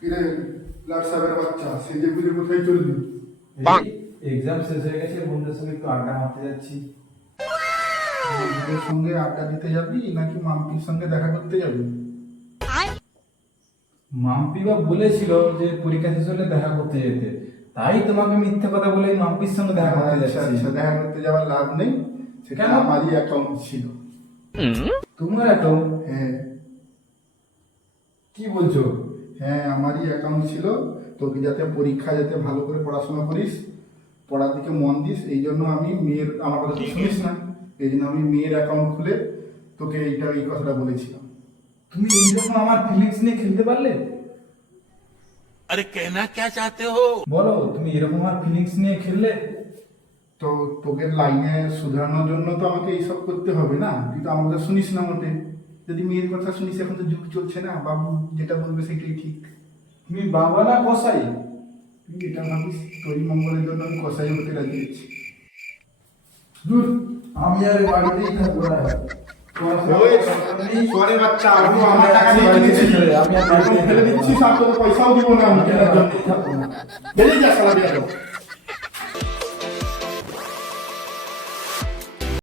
কিরে লাট সাহেবের বাচ্চা সেজে গুজে কোথায় চলবি? এক্সাম শেষ হয়ে গেছে, বন্ধুদের সঙ্গে একটু আড্ডা মারতে যাচ্ছি। বন্ধুদের সঙ্গে আড্ডা দিতে যাবি নাকি মাম্পির সঙ্গে দেখা করতে যাবি? মাম্পি বা বলেছিল যে পরীক্ষা শেষ হলে দেখা করতে যেতে, তাই তোমাকে মিথ্যে কথা বলে মাম্পির সঙ্গে দেখা করতে আচ্ছা যাচ্ছি। আচ্ছা, দেখা করতে যাওয়ার লাভ নেই, সেটা কেন? আমারই অ্যাকাউন্ট ছিল। তোমার এত হ্যাঁ কি বলছো? হ্যাঁ, আমারই অ্যাকাউন্ট ছিল। তোকে যাতে পরীক্ষা যাতে ভালো করে পড়াশোনা করিস, পড়ার দিকে মন দিস, এই জন্য আমি মেয়ের, আমার কথা তো শুনিস না, এই জন্য আমি মেয়ের অ্যাকাউন্ট খুলে তোকে এই কথাটা বলেছিলাম। তুমি এইরকম আমার ফিলিংস নিয়ে খেলতে পারলে? अरे कहना क्या चाहते हो? বলো, তুমি এরকম আমার ফিলিংস নিয়ে খেললে? তো তোকে লাইনে শুধরানোর জন্য তো আমাকে এইসব করতে হবে না, তুই তো আমার কথা শুনিস না মোটে। যদি মেয়ের কথা শুনিস, এখন তো যুগ চলছে না, বাবু যেটা বলবে সেটাই ঠিক। তুমি বাবা না কসাই? তুই এটা ভাবিস, তোরই মঙ্গলের জন্য আমি কষাই হতে রাজি আছি। ধুর, আমি আর বাড়িতেই থাকবো না। ওই, সরে বাচ্চা, আমি আমার টাকা নিয়ে কিনেছি। আমি আর বাড়িতে এখন ফেলে দিচ্ছিস, আর তোকে পয়সাও দিব না আমি কেনার জন্য। বেরিয়ে যা শালা বেয়াদব।